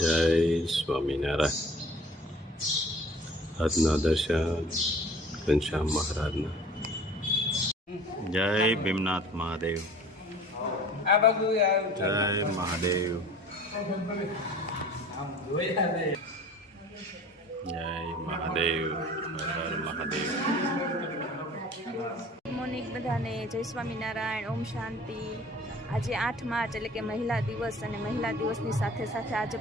જય સ્વામિનારાયણ. આજના દર્શન ઘનશ્યામ મહારાજના. જય ભીમનાથ મહાદેવ. જય મહાદેવ. જય મહાદેવ. હર મહાદેવ. મોર્નિંગ બધાને જય સ્વામિનારાયણ ઓમ શાંતિ. આજે આઠ માર્ચ એટલે કે મહિલા દિવસ અને મહિલા દિવસની સાથે સાથે આજે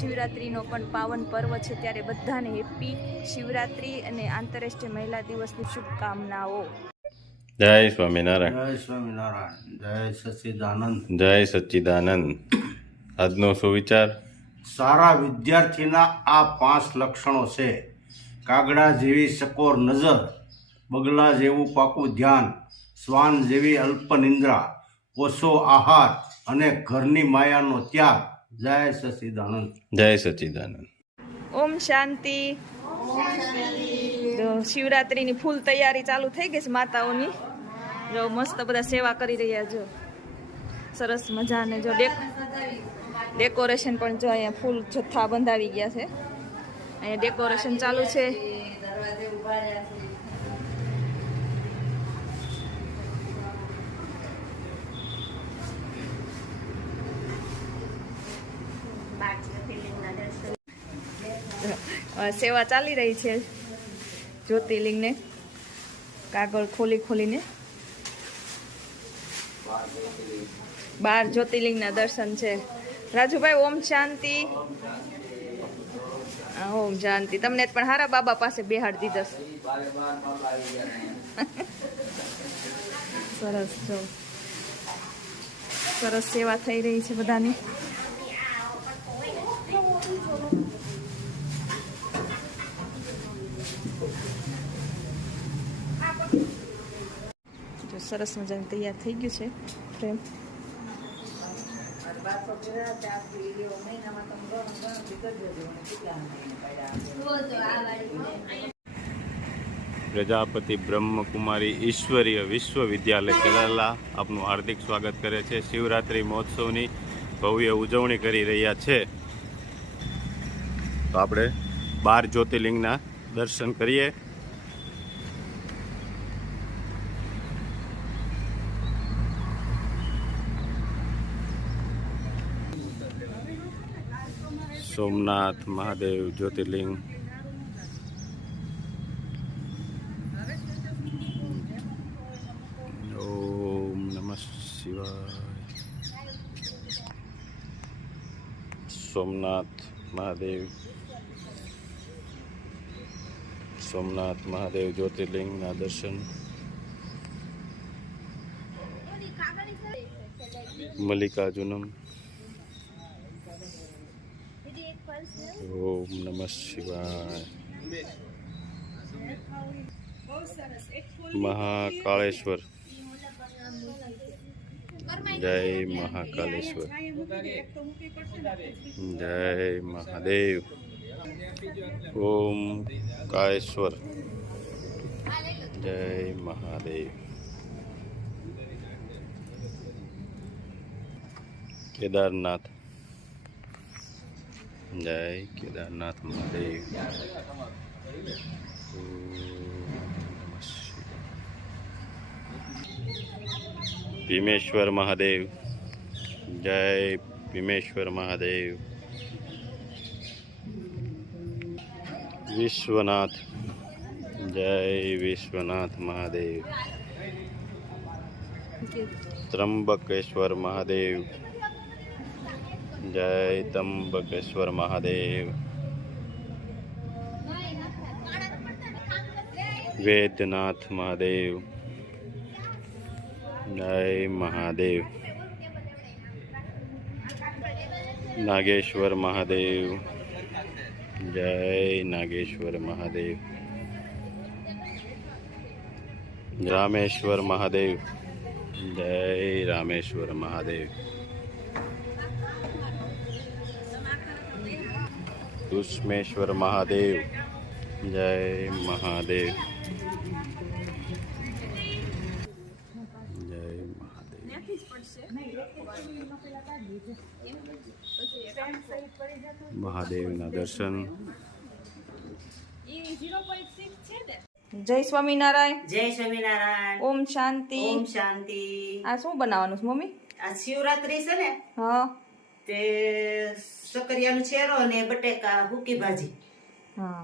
શિવરાત્રિનો પણ પાવન પર્વ છે. ત્યારે બધાને હેપી શિવરાત્રિ અને આંતરરાષ્ટ્રીય મહિલા દિવસની શુભકામનાઓ. જય સ્વામિનારાયણ. જય સ્વામિનારાયણ. જય સચિદાનંદ. જય સચ્ચિદાનંદ આજનો સુવિચાર? સારા વિદ્યાર્થીના આ પાંચ લક્ષણો છે. કાગડા જેવી સકોર નજર બગલા જેવું પાકું ધ્યાન શ્વાન જેવી અલ્પ નિંદ્રા ઓછો આહાર અને ઘરની માયાનો ત્યાગ. જય સચિદાનંદ. જય સચિદાનંદ. ઓમ શાંતિ. તો શિવરાત્રિની ફૂલ તૈયારી ચાલુ થઈ ગઈ છે માતાઓની. જો મસ્ત બધા સેવા કરી રહ્યા જો સરસ મજાને જો ડેક ડેકોરેશન પણ જો અહીંયા ફૂલ જથ્થા બંધાવી ગયા છે. અહીંયા ડેકોરેશન ચાલુ છે. સેવા ચાલી રહી છે જ્યોતિર્લિંગને. કાગળ ખોલી ખોલીને. બાર જ્યોતિર્લિંગના દર્શન છે. રાજુભાઈ, ઓમ શાંતિ. ઓમ શાંતિ. તમને પણ હારા બાબા પાસે બેહાડ દીધા સરસ, જો. સરસ સેવા થઈ રહી છે બધાની. સરસ મજાની તૈયાર થઈ ગયું છે ફ્રેમ. પ્રજાપતિ બ્રહ્મકુમારી ઈશ્વરીય વિશ્વવિદ્યાલય કેરાલા આપનું હાર્દિક સ્વાગત કરે છે. શિવરાત્રિ મહોત્સવની ભવ્ય ઉજવણી કરી રહ્યા છે. તો આપણે બાર જ્યોતિર્લિંગના દર્શન કરીએ. સોમનાથ મહાદેવ જ્યોતિર્લિંગ. ઓમ નમઃ શિવાય. સોમનાથ મહાદેવ. સોમનાથ મહાદેવ જ્યોતિર્લિંગના દર્શન. મલ્લિકાર્જુનમ. ઓમ નમઃ શિવાય મહાકાળેશ્વર જય મહાકાલેશ્વર જય મહાદેવ ઓમ કાળેશ્વર જય મહાદેવ કેદારનાથ જય કેદારનાથ મહાદેવ ઓમ નમઃ શિવાય. ભીમેશ્વર મહાદેવ જય ભીમેશ્વર મહાદેવ વિશ્વનાથ જય વિશ્વનાથ મહાદેવ ત્રંબકેશ્વર મહાદેવ જય તંબકેશ્વર મહાદેવ. વેદનાથ મહાદેવ. જય મહાદેવ. નાગેશ્વર મહાદેવ. જય નાગેશ્વર મહાદેવ. રામેશ્વર મહાદેવ. જય રામેશ્વર મહાદેવ. દુષ્મેશ્વર મહાદેવ જય મહાદેવ જય મહાદેવ મહાદેવના દર્શન। જય સ્વામિનારાયણ। જય સ્વામિનારાયણ। ઓમ શાંતિ। ઓમ શાંતિ। આ શું બનાવવાનું છે મમ્મી? આ શિવરાત્રી છે ને? હા. તે સકરિયાનું ચેરો અને બટેકા હુકી ભાજી. હા.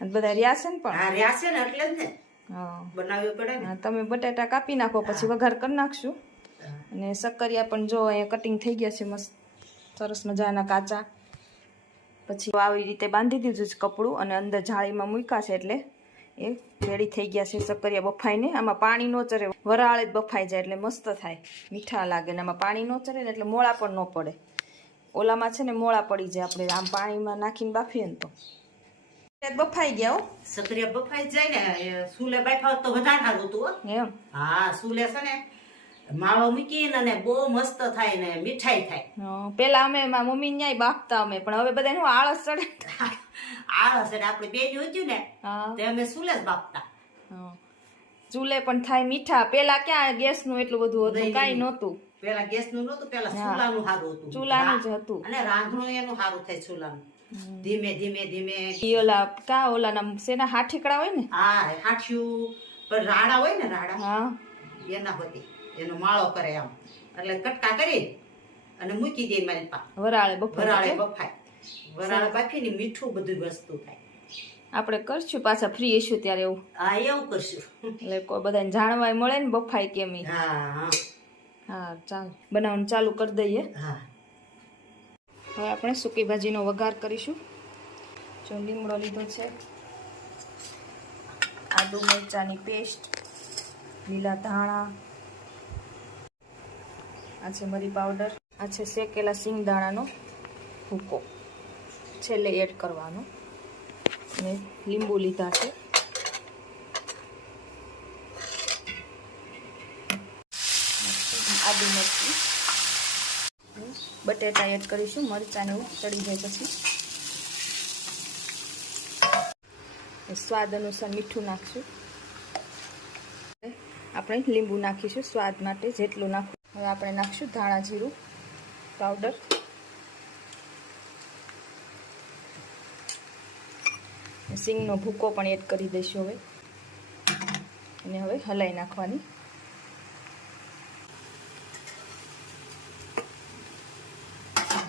બધા રહ્યા છે ને પણ? હા રહ્યા છે ને એટલે જ ને. બનાવવી પડે ને. તમે બટેટા કાપી નાખો પછી વઘાર કરી નાખશું. અને સક્કરિયા પણ જો અહીંયા કટિંગ થઈ ગયા છે મસ્ત સરસ મજાના કાચા. પછી આવી રીતે બાંધી દીધું છે કપડું અને અંદર જાળીમાં મૂક્યા છે એટલે એ રેડી થઈ ગયા છે સક્કરિયા બફાઈને. આમાં પાણી ન ચરે વરાળે જ બફાઈ જાય એટલે મસ્ત થાય મીઠા લાગે ને આમાં પાણી ન ચરે ને એટલે મોળા પણ ન પડે. ઓલામાં છે ને મોળા પડી જાય. આપણે આમ પાણીમાં નાખીને બાફીએ ને તો. એ બફાઈ ગયા હો. સકરિયા બફાઈ જાય ને એ સુલે બાફા તો વધારે સારું હતું એમ. હા સુલે છે ને માળો મૂકીને અને બહુ મસ્ત થાય ને મીઠાઈ થાય. હં, પેલા અમે મારા મમ્મી ન્યાય બાફતા અમે પણ હવે બધા શું આળસ ચડે? આળસ એટલે આપણે બેન હતું ને તે અમે સુલે જ બાફતા. ચૂલે પણ થાય મીઠા. પેલા ક્યાં ગેસનું એટલું બધું હતું કાંઈ નહોતું. પેલા ગેસનું નતું પેલા ચૂલાનું સારું હતું. ચૂલાનું જ હતું. અને રાંધણું એનું સારું થાય ચૂલાનું. ધીમે ધીમે ધીમે. ઓલા કા ઓલા ના સેના હાઠીકડા હોય ને? હા હાઠિયું પણ રાડા હોય ને રાડા હા. એના હોતી. એનો માળો કરે આમ. એટલે કટકા કરી અને મૂકી દે મારી પા વરાળે બફાય વરાળે બફાય. વરાળે બાફીને મીઠું બધું વસ્તુ થાય. આપણે કરશું પાછા ફ્રી હશું ત્યારે એવું. હા એવું કરશું. એટલે કોઈ બધાને જાણવાય મળે ને બફાય કેમ હા ચાલ. બનાવવાનું ચાલુ કરી દઈએ. હા. હવે આપણે સૂકી ભાજીનો વઘાર કરીશું. જો લીમડો લીધો છે. આદુ મરચાની પેસ્ટ લીલા ધાણા. આ છે મરી પાવડર. આ છે શેકેલા સિંગદાણાનો ભૂકો. છેલ્લે એડ કરવાનો. અને લીંબુ લીધા છે. આદુ મરચી. બટેટા એડ કરીશું મરચાં ને એવું ચડી જાય પછી. સ્વાદ અનુસાર મીઠું નાખશું. આપણે લીંબુ નાખીશું સ્વાદ માટે જેટલું નાખવું. હવે આપણે નાખશું ધાણા જીરું, પાવડર. સિંગનો ભૂકો પણ એડ કરી દઈશું હવે. અને હવે હલાઈ નાખવાની.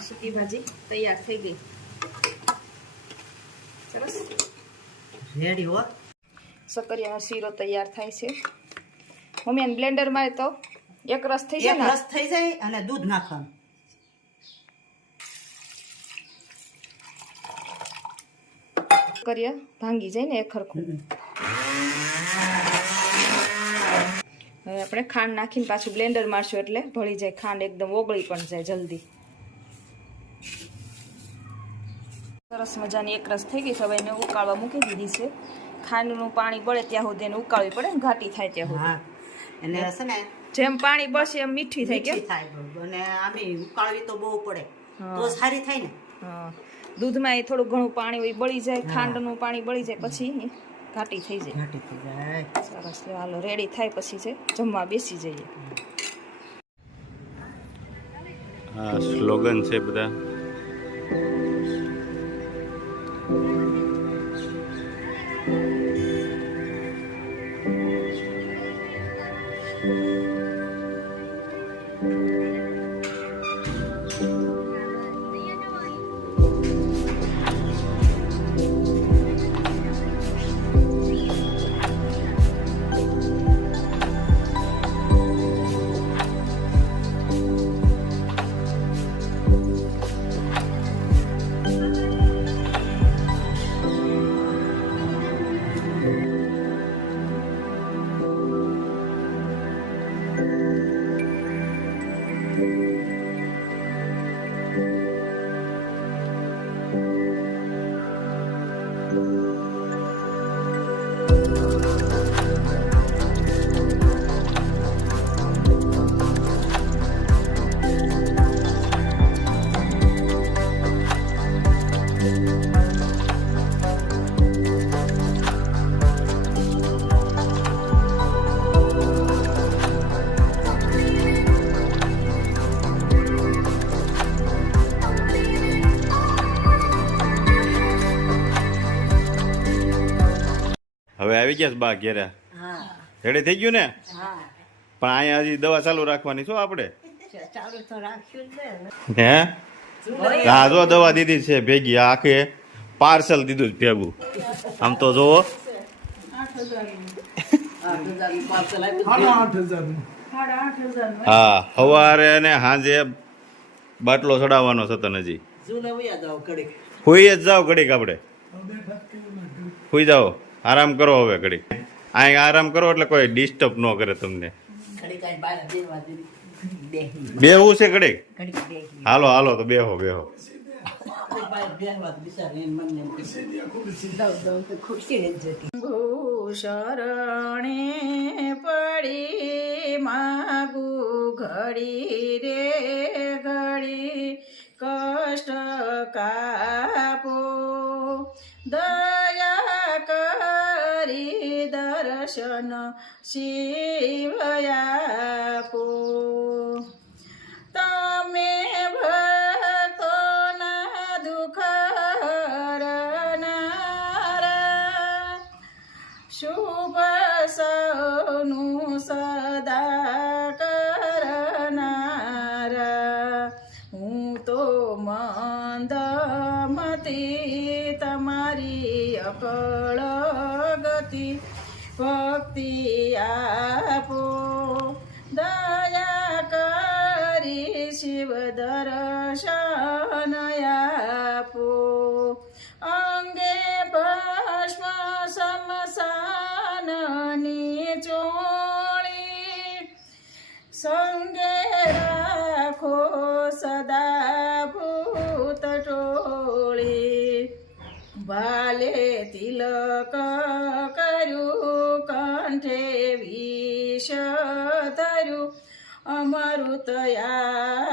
સૂકી ભાજી તૈયાર થઈ ગઈ. સરસ. રેડી હો. સકરિયાનો શીરો તૈયાર થાય છે. મમ્મી બ્લેન્ડરમાં તો એક રસ થઈ જાય રસ થઈ જાય અને દૂધ નાખવાનું. સકરિયા ભાંગી જાય ને એક ખરખું. હવે આપણે ખાંડ નાખીને પાછું બ્લેન્ડર મારશું એટલે ભળી જાય ખાંડ એકદમ ઓગળી પણ જાય જલ્દી. સરસ મજાની એક રસ થઈ ગઈ છે. હવે એને ઉકાળવા મૂકી દીધી છે. ખાંડનું પાણી બળે ત્યાં સુધી એને ઉકાળવી પડે ને ઘાટી થાય ત્યાં સુધી. હા. એને છે ને જેમ પાણી બળશે એમ મીઠી થાય કે? થાય અને આમે ઉકાળવી તો બહુ પડે. તો સારી થાય ને? હા. દૂધમાં એ થોડું ઘણું પાણી હોય બળી જાય ખાંડનું પાણી બળી જાય પછી ઘાટી થઈ જાય. ઘાટી થઈ જાય. સરસ હાલો રેડી થાય પછી છે જમવા બેસી જઈએ. હા સ્લોગન છે બધા. આવી ગયા બા ઘેરે. રેડી થઈ ગયું ને? પણ અહીંયા હજી દવા ચાલુ રાખવાની છો આપણે. હે? હા જો દવા દીધી છે ભેગી આખે પાર્સલ દીધું જ ભેગું. આમ તો જુઓ. હા સવારે અને સાંજે બાટલો ચડાવવાનો છે તને હજી. હુઈ જ જાઓ ઘડીક આપણે. હુઈ જાઓ. આરામ કરો હવે ઘડીક અહીં આરામ કરો એટલે કોઈ ડિસ્ટર્બ ન કરે તમને. બેહવું છે ઘડીક હાલો હાલો તો બેહો બેહો. શરણે પડી માગુ ઘડી રે ઘડી. કષ્ટ દર્શન શિવયાપો તમે ભક્તોના દુઃખ હરનારા. શુભ સૌનું સદા કરનારા. હું તો મંદમતી તમારી અકળ ગતિ ભક્તિ આપો, દયા કરી શિવ દર્શન આપો. અંગે ભસ્મ સમસાનની ચોળી સંગે રાખો સદા ભૂત ટોળી. ભાલે તિલક કંઠે વિષ ધર્યું અમૃત આપો દયા